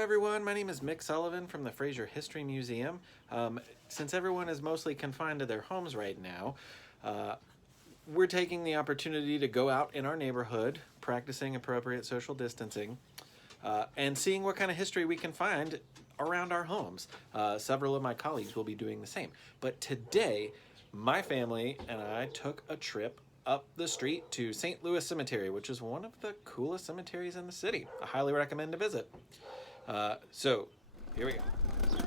everyone, my name is Mick Sullivan from the Frazier History Museum. Since everyone is mostly confined to their homes right now, we're taking the opportunity to go out in our neighborhood, practicing appropriate social distancing, and seeing what kind of history we can find around our homes. Several of my colleagues will be doing the same. But today, my family and I took a trip up the street to St. Louis Cemetery, which is one of the coolest cemeteries in the city. I highly recommend to visit. So, here we go. This is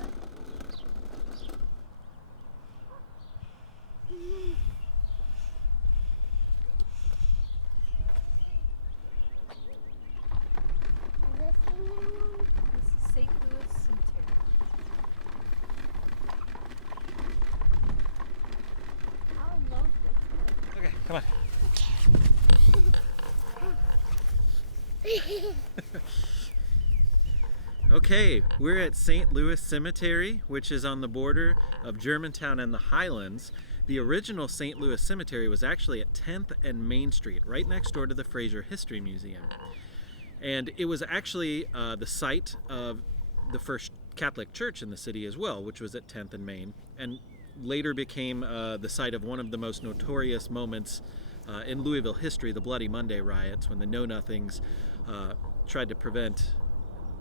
St. Louis Cemetery. I love this. Okay, come on. Okay, we're at St. Louis Cemetery, which is on the border of Germantown and the Highlands. The original St. Louis Cemetery was actually at 10th and Main Street, right next door to the Frazier History Museum. And it was actually the site of the first Catholic church in the city as well, which was at 10th and Main, and later became the site of one of the most notorious moments in Louisville history, the Bloody Monday riots, when the Know-Nothings tried to prevent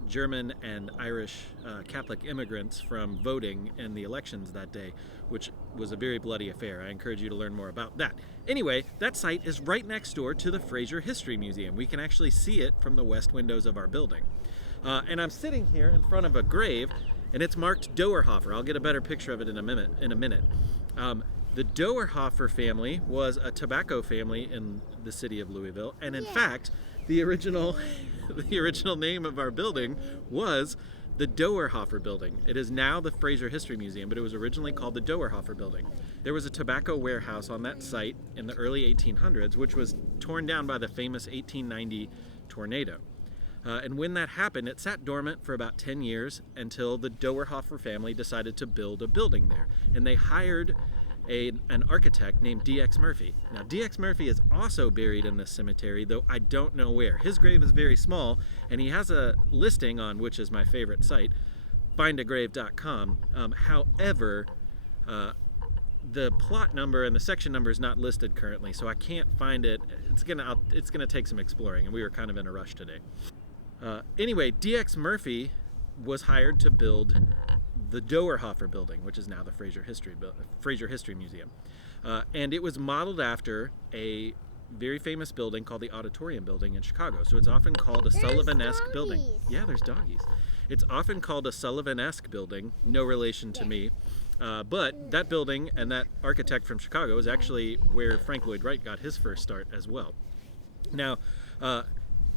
German and Irish Catholic immigrants from voting in the elections that day, which was a very bloody affair. I encourage you to learn more about that. Anyway, that site is right next door to the Frazier History Museum. We can actually see it from the west windows of our building. And I'm sitting here in front of a grave, and it's marked Doerhoefer. I'll get a better picture of it in a minute. The Doerhoefer family was a tobacco family in the city of Louisville, and in fact, the original name of our building was the Doerhoefer Building. It is now the Frazier History Museum, but it was originally called the Doerhoefer Building. There was a tobacco warehouse on that site in the early 1800s, which was torn down by the famous 1890 tornado. And when that happened, it sat dormant for about 10 years until the Doerhoefer family decided to build a building there. And they hired an architect named D.X. Murphy. Now, D.X. Murphy is also buried in this cemetery, though I don't know where. His grave is very small, and he has a listing on, which is my favorite site, findagrave.com. However, the plot number and the section number is not listed currently, so I can't find it. It's gonna take some exploring, and we were kind of in a rush today. Anyway, D.X. Murphy was hired to build the Doerhoefer Building, which is now the Frazier History Museum. And it was modeled after a very famous building called the Auditorium Building in Chicago. So it's often called a Sullivan-esque building. Yeah, there's doggies. It's often called a Sullivan-esque building, no relation to me. But that building and that architect from Chicago is actually where Frank Lloyd Wright got his first start as well. Now,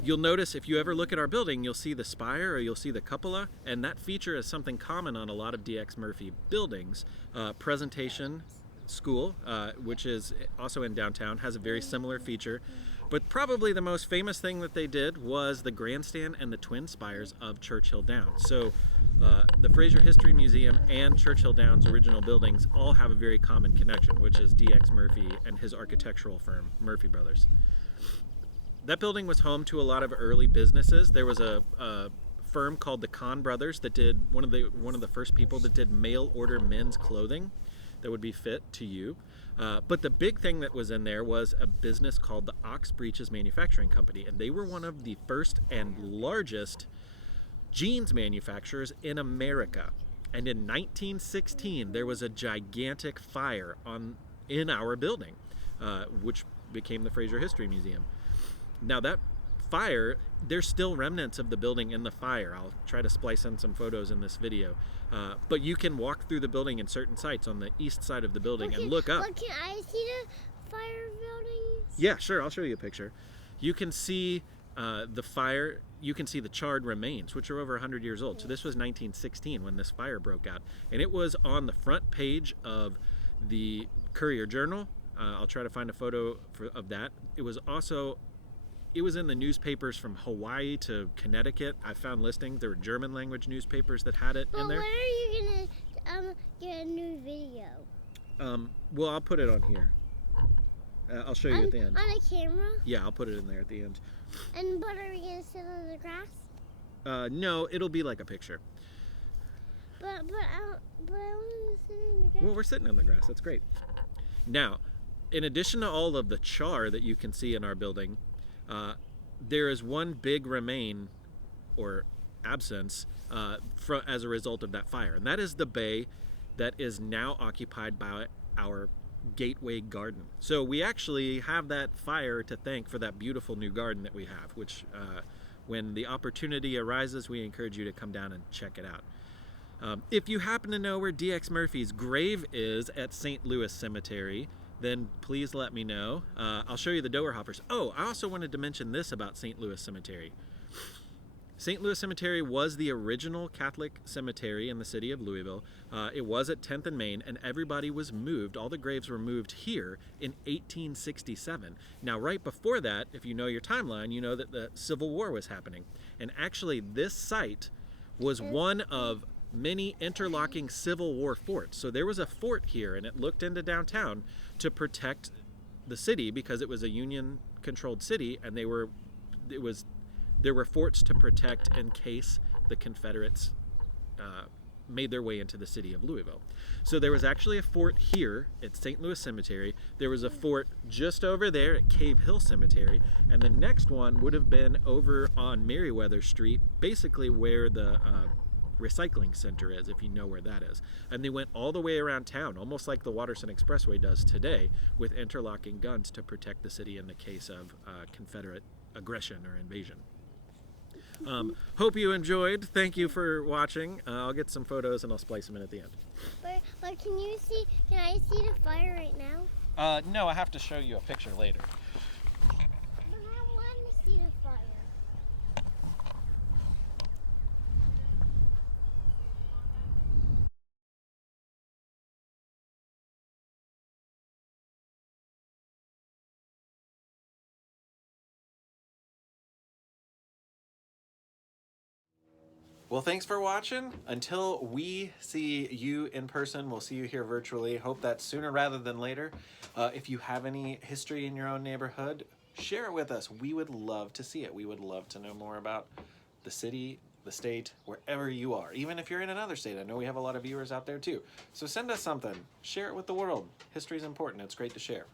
you'll notice if you ever look at our building, you'll see the spire or you'll see the cupola, and that feature is something common on a lot of D.X. Murphy buildings. Presentation School, which is also in downtown, has a very similar feature. But probably the most famous thing that they did was the grandstand and the twin spires of Churchill Downs. So the Frazier History Museum and Churchill Downs original buildings all have a very common connection, which is D.X. Murphy and his architectural firm, Murphy Brothers. That building was home to a lot of early businesses. There was a firm called the Kahn Brothers that did one of the first people that did mail order men's clothing that would be fit to you. But the big thing that was in there was a business called the Ox Breeches Manufacturing Company, and they were one of the first and largest jeans manufacturers in America. And in 1916, there was a gigantic fire in our building, which became the Frazier History Museum. Now that fire, there's still remnants of the building in the fire. I'll try to splice in some photos in this video. But you can walk through the building in certain sites on the east side of the building and look up. Can I see the fire buildings? Yeah, sure. I'll show you a picture. You can see the fire. You can see the charred remains, which are over 100 years old. So this was 1916 when this fire broke out. And it was on the front page of the Courier Journal. I'll try to find a photo of that. It was in the newspapers from Hawaii to Connecticut. I found listings. There were German language newspapers that had it in there. But when are you gonna get a new video? Well, I'll put it on here. I'll show you at the end. On a camera? Yeah, I'll put it in there at the end. And but are we gonna sit on the grass? No, it'll be like a picture. But I want to sit in the grass. Well, we're sitting in the grass. That's great. Now, in addition to all of the char that you can see in our building, there is one big remain or absence as a result of that fire, and that is the bay that is now occupied by our gateway garden. So we actually have that fire to thank for that beautiful new garden that we have, which when the opportunity arises, we encourage you to come down and check it out. If you happen to know where D.X. Murphy's grave is at St. Louis Cemetery, then please let me know. I'll show you the Doerhoefers. Oh, I also wanted to mention this about St. Louis Cemetery. St. Louis Cemetery was the original Catholic cemetery in the city of Louisville. It was at 10th and Main, and everybody was moved. All the graves were moved here in 1867. Now, right before that, if you know your timeline, you know that the Civil War was happening. And actually, this site was one of many interlocking Civil War forts. So there was a fort here, and it looked into downtown to protect the city because it was a Union-controlled city, and there were forts to protect in case the Confederates made their way into the city of Louisville. So there was actually a fort here at St. Louis Cemetery. There was a fort just over there at Cave Hill Cemetery, and the next one would have been over on Meriwether Street, basically where the recycling center is, if you know where that is. And they went all the way around town, almost like the Waterson Expressway does today, with interlocking guns to protect the city in the case of Confederate aggression or invasion. Hope you enjoyed. Thank you for watching. I'll get some photos and I'll splice them in at the end. But can I see the fire right now? No, I have to show you a picture later. But I want to see the fire. Well, thanks for watching. Until we see you in person, we'll see you here virtually. Hope that's sooner rather than later. If you have any history in your own neighborhood, share it with us. We would love to see it. We would love to know more about the city, the state, wherever you are. Even if you're in another state. I know we have a lot of viewers out there too. So send us something. Share it with the world. History is important. It's great to share.